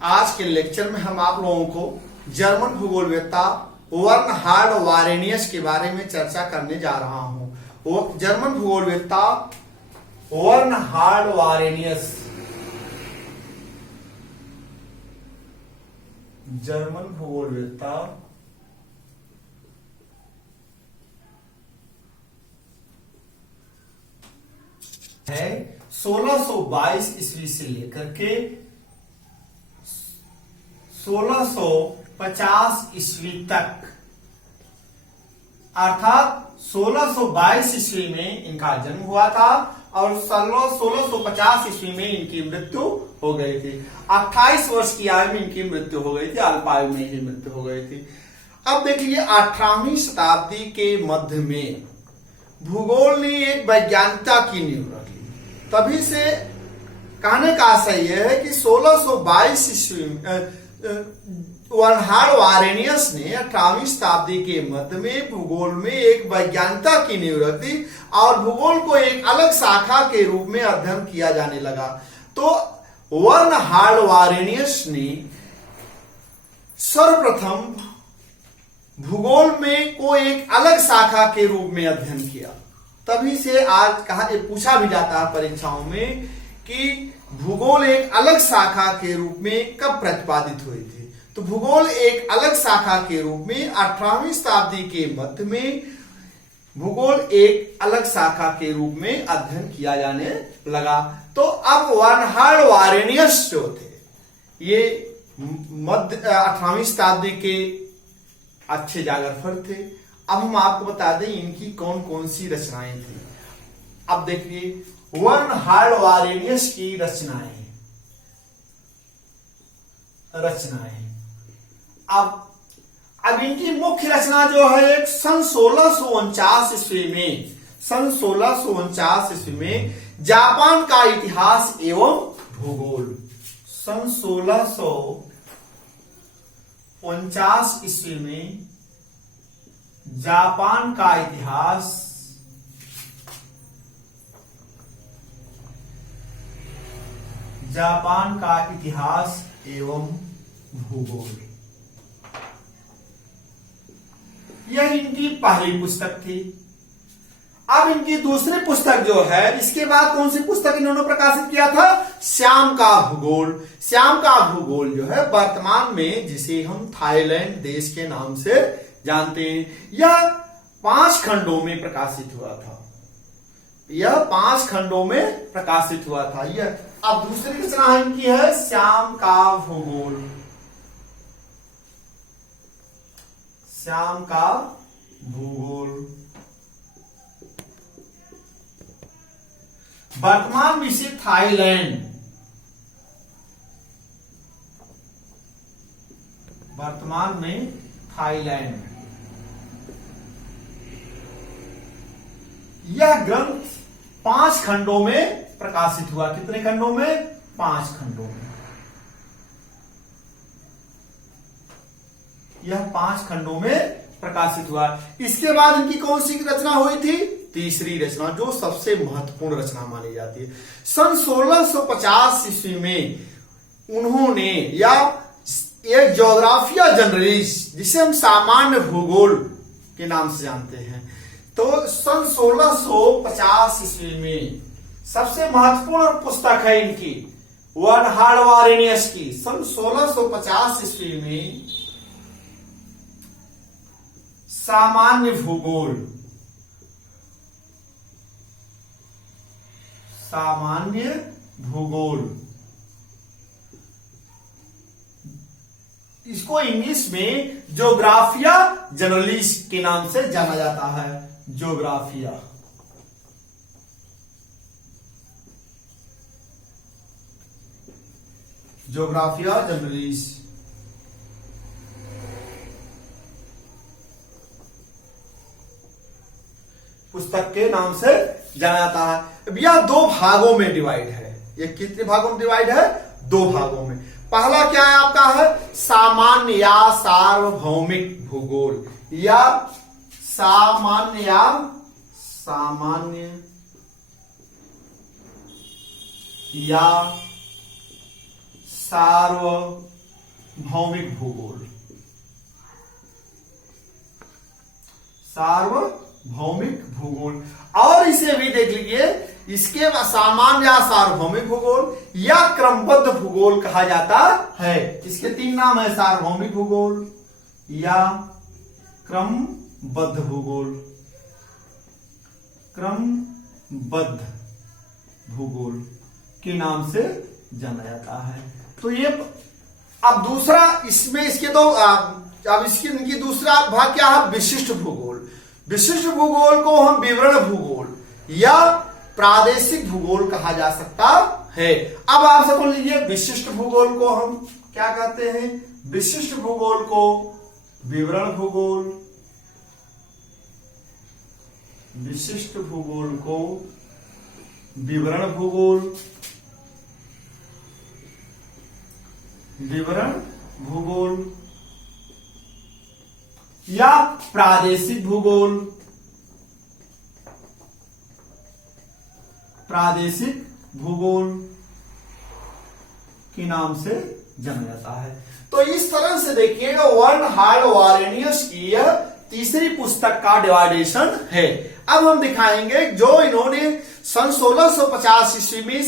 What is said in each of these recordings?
आज के लेक्चर में हम आप लोगों को जर्मन भूगोलवेत्ता बर्नहार्ड वारेनियस के बारे में चर्चा करने जा रहा हूं। वो जर्मन भूगोलवेत्ता बर्नहार्ड वारेनियस, जर्मन भूगोलवेत्ता है 1622 ईस्वी से लेकर के 1650 ईस्वी तक, अर्थात 1622 ईस्वी में इनका जन्म हुआ था और 1650 ईस्वी में इनकी मृत्यु हो गई थी। 28 वर्ष की आयु में इनकी मृत्यु हो गई थी, अल्पायु में ही मृत्यु हो गई थी। अब देखिए 18वीं शताब्दी के मध्य में भूगोल ने एक वैज्ञानिकता की नींव रखी। तभी से कहने का आशय यह है कि 1622 ईस्वी में बर्नहार्ड वारेनियस ने 18वीं शताब्दी के मध्य में भूगोल में एक वैज्ञानिकता की नींव रख दी और भूगोल को एक अलग शाखा के रूप में अध्ययन किया जाने लगा। तो बर्नहार्ड वारेनियस ने सर्वप्रथम भूगोल में को एक अलग शाखा के रूप में अध्ययन किया। तभी से आज पूछा भी जाता है परीक्षाओं में कि भूगोल एक अलग शाखा के रूप में कब प्रतिपादित हुई थी। तो भूगोल एक अलग शाखा के रूप में 18वीं शताब्दी के मध्य में भूगोल एक अलग शाखा के रूप में अध्ययन किया जाने लगा। तो अब बर्नहार्ड वारेनियस जो थे ये मध्य 18वीं शताब्दी के अच्छे जागरफर थे। अब हम आपको बता दें इनकी कौन कौन सी रचनाएं थी। अब देखिए बर्नहार्ड वारेनियस की रचनाएं अब इनकी मुख्य रचना जो है एक सन 1649 ईस्वी में जापान का इतिहास एवं भूगोल। सन 1649 ईस्वी में जापान का इतिहास एवं भूगोल, यह इनकी पहली पुस्तक थी। अब इनकी दूसरी पुस्तक जो है, इसके बाद कौन सी पुस्तक इन्होंने प्रकाशित किया था? श्याम का भूगोल। श्याम का भूगोल जो है वर्तमान में जिसे हम थाईलैंड देश के नाम से जानते हैं, यह 5 खंडों में प्रकाशित हुआ था। यह अब दूसरी रचना इनकी है श्याम का भूगोल। वर्तमान में से थाईलैंड यह ग्रंथ 5 खंडों में प्रकाशित हुआ। कितने खंडों में? 5 खंडों में। यह 5 खंडों में प्रकाशित हुआ। इसके बाद इनकी कौन सी रचना हुई थी? तीसरी रचना, जो सबसे महत्वपूर्ण रचना मानी जाती है। सन 1650 ईस्वी में उन्होंने या एक ज्योग्राफिया जनरलिस, जिसे हम सामान्य भूगोल के नाम से जानते हैं, तो सन 1650 ईस्वी में सबसे महत्वपूर्ण पुस्तक है इनकी बर्नहार्ड वारेनियस की। सन 1650 ईस्वी में सामान्य भूगोल, इसको इंग्लिश में ज्योग्राफिया जनरलिस के नाम से जाना जाता है। ज्योग्राफिया जनरलिस पुस्तक के नाम से जाना जाता है। अब यह 2 भागों में डिवाइड है। यह कितने भागों में डिवाइड है? 2 भागों में। पहला क्या है आपका है सामान्य या सार्वभौमिक भूगोल, या सामान्य या सार्वभौमिक भूगोल, सार्वभौमिक भूगोल। और इसे भी देख लीजिए, इसके सामान्य या सार्वभौमिक भूगोल या क्रमबद्ध भूगोल कहा जाता है। इसके 3 नाम है, सार्वभौमिक भूगोल या क्रमबद्ध भूगोल, क्रमबद्ध भूगोल के नाम से जाना जाता है। तो ये अब दूसरा इसमें इसके दो अब इसकी इनकी दूसरा भाग क्या है, विशिष्ट भूगोल। विशिष्ट भूगोल को हम विवरण भूगोल या प्रादेशिक भूगोल कहा जा सकता है। अब आप सब बोल लीजिए, विशिष्ट भूगोल को हम क्या कहते हैं, विशिष्ट भूगोल को विवरण भूगोल, विशिष्ट भूगोल को विवरण भूगोल, विवरण भूगोल या प्रादेशिक भूगोल, प्रादेशिक भूगोल के नाम से जाना जाता है। तो इस तरह से देखिएगा, बर्नहार्ड वारेनियस की यह तीसरी पुस्तक का डिवाइडेशन है। अब हम दिखाएंगे जो इन्होंने सन 1650 ईस्वी में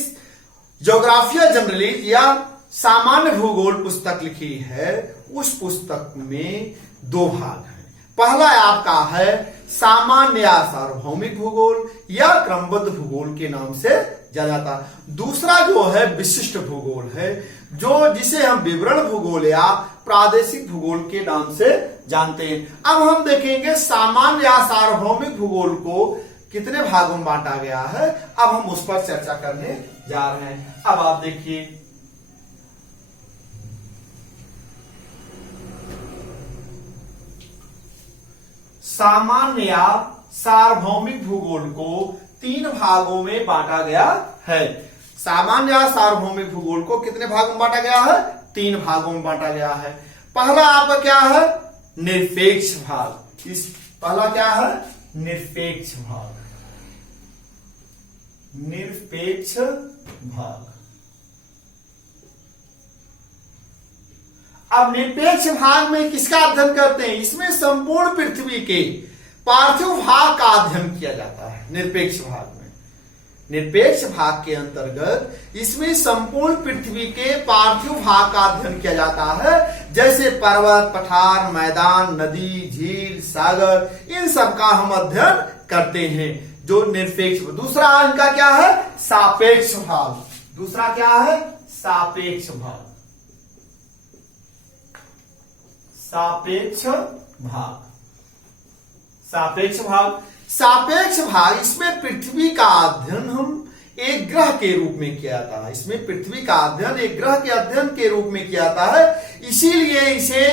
ज्योग्राफिया जनरली या सामान्य भूगोल पुस्तक लिखी है। उस पुस्तक में 2 भाग हैं। पहला आपका है सामान्य या सार्वभौमिक भूगोल या क्रमबद्ध भूगोल के नाम से जाना जाता है। दूसरा जो है विशिष्ट भूगोल है, जो जिसे हम विवरण भूगोल या प्रादेशिक भूगोल के नाम से जानते हैं। अब हम देखेंगे सामान्य या सार्वभौमिक भूगोल को कितने भागों में बांटा गया है। अब हम उस पर चर्चा करने जा रहे हैं। अब आप देखिए, सामान्य या सार्वभौमिक भूगोल को 3 भागों में बांटा गया है। सामान्य या सार्वभौमिक भूगोल को कितने भागों में बांटा गया है, 3 भागों में बांटा गया है। पहला आपका क्या है, निरपेक्ष भाग। इस पहला क्या है, निरपेक्ष भाग, निरपेक्ष भाग। अब निरपेक्ष भाग में किसका अध्ययन करते हैं, इसमें संपूर्ण पृथ्वी के पार्थिव भाग का अध्ययन किया जाता है। निरपेक्ष भाग में, निरपेक्ष भाग के अंतर्गत इसमें संपूर्ण पृथ्वी के पार्थिव भाग का अध्ययन किया जाता है, जैसे पर्वत, पठार, मैदान, नदी, झील, सागर, इन सब का हम अध्ययन करते हैं। जो निरपेक्ष। दूसरा इनका क्या है, सापेक्ष भाग। दूसरा क्या है, सापेक्ष भाग, सापेक्ष भाग, सापेक्ष भाग। सापेक्ष भाग, इसमें पृथ्वी का अध्ययन हम एक ग्रह के रूप में किया जाता है। इसमें पृथ्वी का अध्ययन एक ग्रह के अध्ययन के रूप में किया जाता है, इसीलिए इसे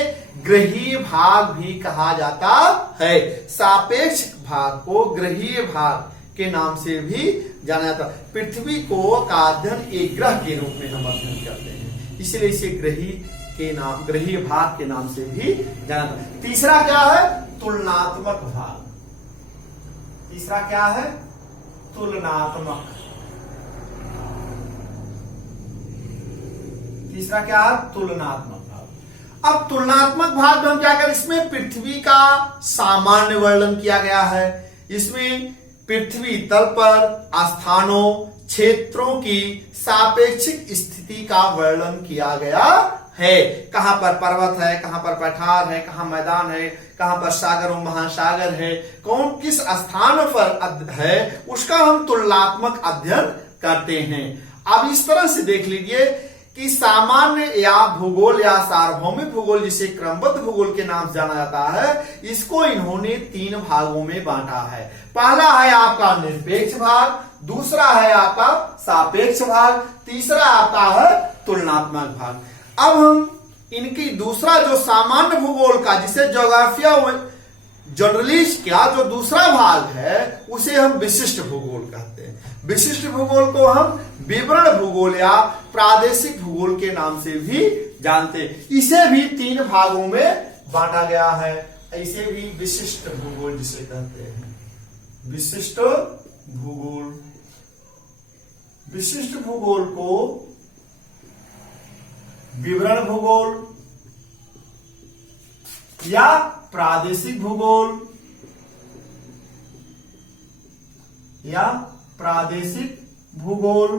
ग्रहीय भाग भी कहा जाता है। सापेक्ष भाग को ग्रहीय भाग के नाम से भी जाना जाता है। पृथ्वी को का अध्ययन एक ग्रह के रूप में हम अध्ययन करते हैं, इसलिए इसे ग्रहीय भाग के नाम से भी जाना जाता है। तीसरा क्या है, तुलनात्मक भाग। तीसरा क्या है, तुलनात्मक। तीसरा क्या है, तुलनात्मक भाग। अब तुलनात्मक भाग में हम क्या करें, इसमें पृथ्वी का सामान्य वर्णन किया गया है। इसमें पृथ्वी तल पर स्थानों, क्षेत्रों की सापेक्षिक स्थिति का वर्णन किया गया है। कहां पर पर्वत है, कहां पर पठार है, कहां मैदान है, कहां पर सागर और महासागर है, कौन किस स्थान पर है, उसका हम तुलनात्मक अध्ययन करते हैं। अब इस तरह से देख लीजिए कि सामान्य या भूगोल या सार्वभौमिक भूगोल, जिसे क्रमबद्ध भूगोल के नाम से जाना जाता है, इसको इन्होंने 3 भागों में बांटा है। पहला है आपका निरपेक्ष भाग, दूसरा है आपका सापेक्ष भाग, तीसरा आपका है तुलनात्मक भाग। अब हम इनकी दूसरा जो सामान्य भूगोल का, जिसे ज्योग्राफिया जर्नलिस्ट का जो दूसरा भाग है, उसे हम विशिष्ट भूगोल कहते हैं। विशिष्ट भूगोल को हम विवरण भूगोल या प्रादेशिक भूगोल के नाम से भी जानते हैं। इसे भी 3 भागों में बांटा गया है। इसे भी विशिष्ट भूगोल जिसे कहते हैं, विशिष्ट भूगोल। विशिष्ट भूगोल को विवरण भूगोल या प्रादेशिक भूगोल या प्रादेशिक भूगोल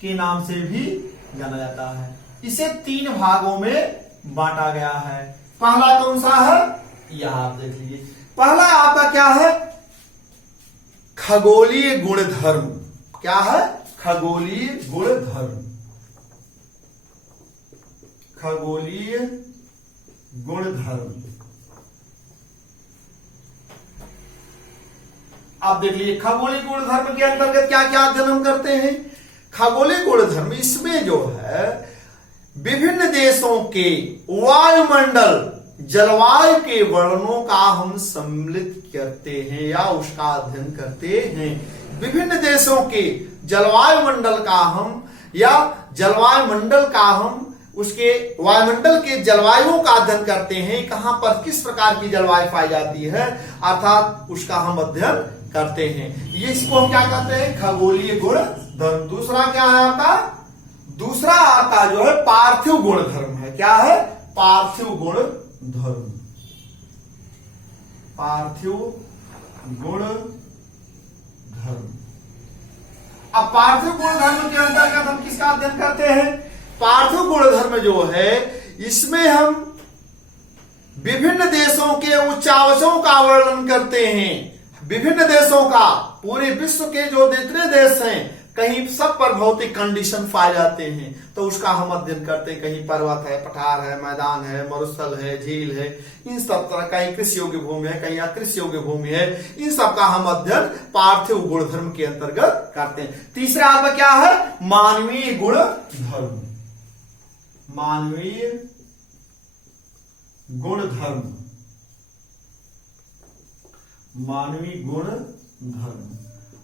के नाम से भी जाना जाता है। इसे 3 भागों में बांटा गया है। पहला कौन सा है, यहां आप देख लीजिए। पहला आपका क्या है, खगोलीय गुणधर्म। क्या है, खगोलीय गुणधर्म। खगोलीय गुणधर्म। आप देख लीजिए खगोलीय गुणधर्म के अंतर्गत क्या क्या अध्ययन हम करते हैं। खगोलीय गुणधर्म इसमें जो है विभिन्न देशों के वायुमंडल जलवायु के वर्णनों का हम सम्मिलित करते हैं या उसका अध्ययन करते हैं। विभिन्न देशों के जलवायु मंडल का हम या जलवायु मंडल का हम उसके वायुमंडल के जलवायु का अध्ययन करते हैं। कहां पर किस प्रकार की जलवायु पाई जाती है, अर्थात उसका हम अध्ययन करते हैं। ये इसको हम क्या कहते हैं, खगोलीय गुणधर्म। दूसरा क्या है आपका, दूसरा आपका जो है पार्थिव गुणधर्म है। क्या है, पार्थिव गुणधर्म। पार्थिव गुणधर्म। अब पार्थिव गुणधर्म के अंतर्गत हम किसका अध्ययन करते हैं, पार्थिव गुणधर्म जो है इसमें हम विभिन्न देशों के उच्चावचों का वर्णन करते हैं। विभिन्न देशों का, पूरे विश्व के जो जितने देश हैं कहीं सब पर भौतिक कंडीशन पाए जाते हैं, तो उसका हम अध्ययन करते हैं। कहीं पर्वत है, पठार है, मैदान है, मरुस्थल है, झील है, इन सब तरह, कहीं कृषि योग्य भूमि है, कहीं अकृषि योग्य भूमि है, इन सब का हम अध्ययन पार्थिव गुणधर्म के अंतर्गत करते हैं। तीसरा आपका क्या है, मानवीय गुणधर्म। मानवीय गुणधर्म। मानवीय गुणधर्म।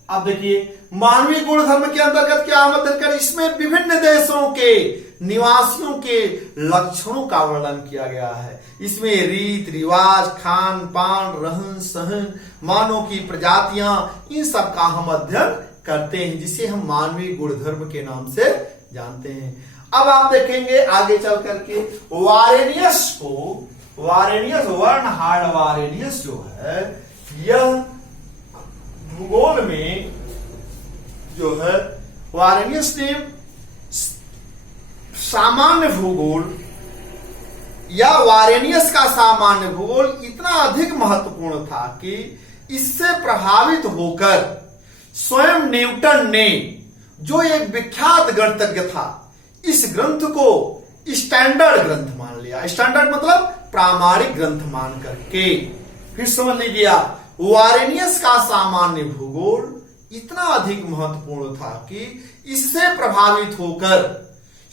अब देखिए मानवीय गुणधर्म के अंतर्गत क्या हम अध्ययन करें, इसमें विभिन्न देशों के निवासियों के लक्षणों का वर्णन किया गया है। इसमें रीत रिवाज, खान पान, रहन सहन, मानव की प्रजातियां, इन सब का हम अध्ययन करते हैं, जिसे हम मानवीय गुणधर्म के नाम से जानते हैं। अब आप देखेंगे आगे चल करके वारेनियस को, वारेनियस बर्नहार्ड वारेनियस जो है यह भूगोल में जो है वारेनियस ने सामान्य भूगोल या वारेनियस का सामान्य भूगोल इतना अधिक महत्वपूर्ण था कि इससे प्रभावित होकर स्वयं न्यूटन ने, जो एक विख्यात गणितज्ञ था, इस ग्रंथ को स्टैंडर्ड ग्रंथ मान लिया। स्टैंडर्ड मतलब प्रामाणिक ग्रंथ मान करके। फिर समझ लीजिए वारेनियस का सामान्य भूगोल इतना अधिक महत्वपूर्ण था कि इससे प्रभावित होकर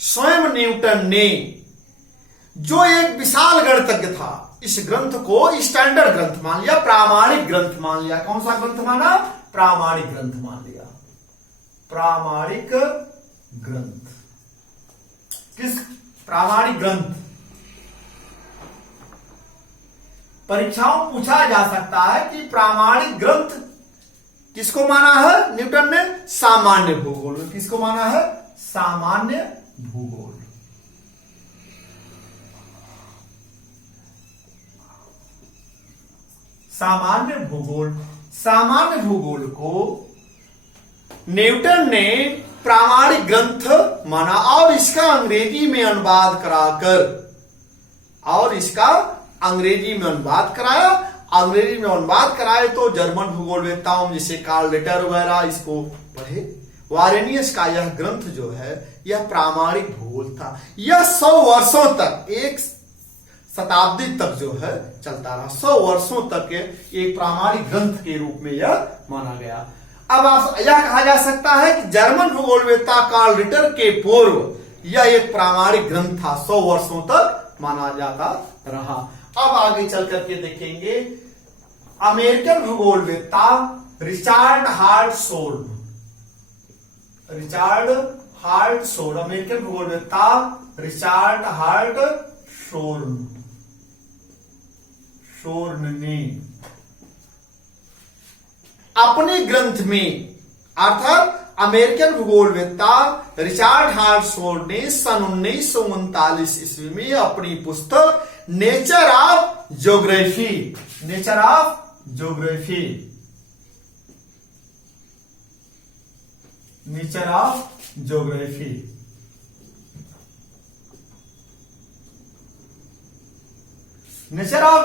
स्वयं न्यूटन ने, जो एक विशाल गणितज्ञ था, इस ग्रंथ को स्टैंडर्ड ग्रंथ मान लिया, प्रामाणिक ग्रंथ मान लिया। कौन सा ग्रंथ माना, प्रामाणिक ग्रंथ मान लिया। प्रामाणिक ग्रंथ। किस प्रामाणिक ग्रंथ, परीक्षाओं पूछा जा सकता है कि प्रामाणिक ग्रंथ किसको माना है न्यूटन ने, सामान्य भूगोल। किसको माना है, सामान्य भूगोल। सामान्य भूगोल। सामान्य भूगोल को न्यूटन ने प्रामाणिक ग्रंथ माना और इसका अंग्रेजी में अनुवाद कराकर, और इसका अंग्रेजी में अनुवाद कराया। अंग्रेजी में अनुवाद कराए तो जर्मन भूगोलवेत्ताओं जैसे कार्ल रिटर वगैरह इसको पढ़े। वारेनियस का यह ग्रंथ जो है यह प्रामाणिक भूगोल था। यह 100 वर्षों तक, एक शताब्दी तक जो है चलता रहा। 100 वर्षों तक एक प्रामाणिक ग्रंथ के रूप में यह माना गया। अब आप यह कहा जा सकता है कि जर्मन भूगोलवेत्ता कार्ल रिटर के पूर्व यह एक प्रामाणिक ग्रंथ था, 100 वर्षों तक माना जाता रहा। अब आगे चल करके देखेंगे अमेरिकन भूगोलवेत्ता Richard Hartshorne. Richard Hartshorne, American भूगोलवेत्ता रिचार्ड हार्टशोल्ड ने अपने ग्रंथ में, अर्थात अमेरिकन भूगोलवेत्ता रिचर्ड हार्टसफोर्ड ने सन 1939 ईस्वी में अपनी पुस्तक नेचर ऑफ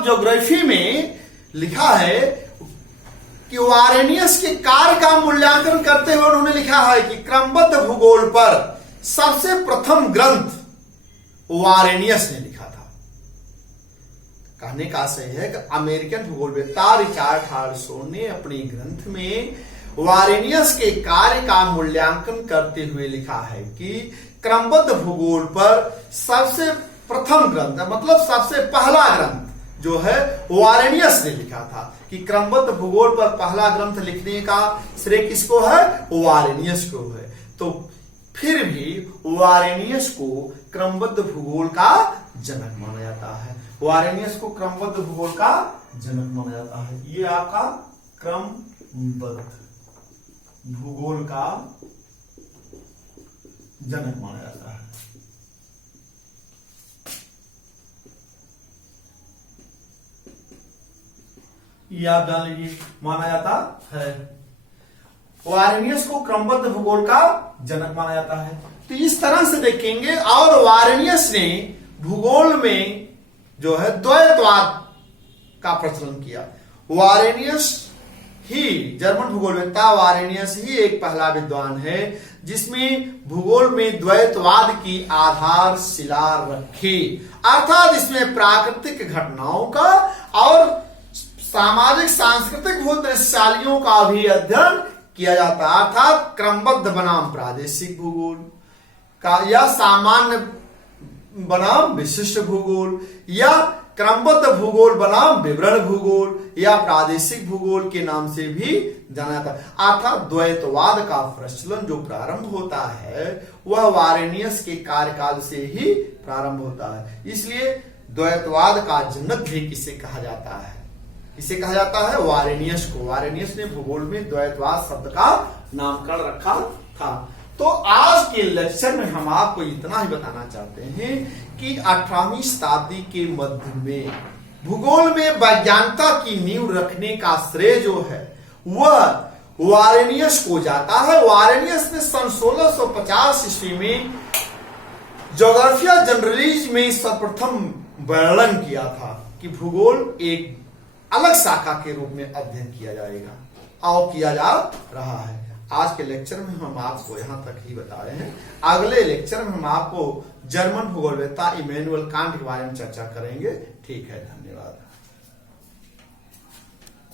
ज्योग्राफी में लिखा है कि वारेनियस के कार्य का मूल्यांकन करते हुए उन्होंने लिखा है कि क्रमबद्ध भूगोल पर सबसे प्रथम ग्रंथ वारेनियस ने लिखा था। कहने का सही है कि अमेरिकन भूगोलवेत्ता रिचर्ड हार्टसफोर्ड ने अपने ग्रंथ में वारेनियस के कार्य का मूल्यांकन करते हुए लिखा है कि क्रमबद्ध भूगोल पर सबसे प्रथम ग्रंथ मतलब सबसे पहला ग्रंथ जो है वारेनियस ने लिखा था, कि क्रमबद्ध भूगोल पर पहला ग्रंथ लिखने का श्रेय किसको है? वारेनियस को है। तो फिर भी वारेनियस को क्रमबद्ध भूगोल का जनक माना जाता है। वारेनियस को क्रमबद्ध भूगोल का जनक माना जाता है। ये आपका क्रमबद्ध भूगोल का जनक माना जाता है। ये आप जान लीजिए, माना जाता है। वारेनियस को क्रमबद्ध भूगोल का जनक माना जाता है। तो इस तरह से देखेंगे। और वारेनियस ने भूगोल में जो है द्वैतवाद का प्रचलन किया। वारेनियस ही, जर्मन भूगोलवेत्ता वारेनियस ही एक पहला विद्वान है जिसमें भूगोल में द्वैतवाद की आधारशिला रखी, अर्थात इसमें प्राकृतिक घटनाओं का और सामाजिक सांस्कृतिक भूदृश्यालियों का भी अध्ययन किया जाता है, अर्थात क्रमबद्ध बनाम प्रादेशिक भूगोल का, या सामान्य बनाम विशिष्ट भूगोल, या क्रमबद्ध भूगोल बनाम विवरण भूगोल, या प्रादेशिक भूगोल के नाम से भी जाना जाता है। अर्थात द्वैतवाद का प्रचलन जो प्रारंभ होता है वह वारेनियस के कार्यकाल से ही प्रारंभ होता है। इसलिए द्वैतवाद का जनक भी किसे कहा जाता है? इसे कहा जाता है वारेनियस को। वारेनियस ने भूगोल में द्वैतवाद शब्द का नामकरण रखा था। तो आज के लेक्चर में हम आपको इतना ही बताना चाहते हैं कि 18वीं शताब्दी के मध्य में भूगोल में वैज्ञानिकता की नींव रखने का श्रेय जो है वह वारेनियस को जाता है। वारेनियस ने सन 1650 ईस्वी में ज्योग्राफिया जनरलिज में सर्वप्रथम वर्णन किया था कि भूगोल एक अलग शाखा के रूप में अध्ययन किया जाएगा और किया जा रहा है। आज के लेक्चर में हम आपको यहां तक ही बता रहे हैं। अगले लेक्चर में हम आपको जर्मन भूगोलवेत्ता इमैनुअल कांट के बारे में चर्चा करेंगे। ठीक है, धन्यवाद।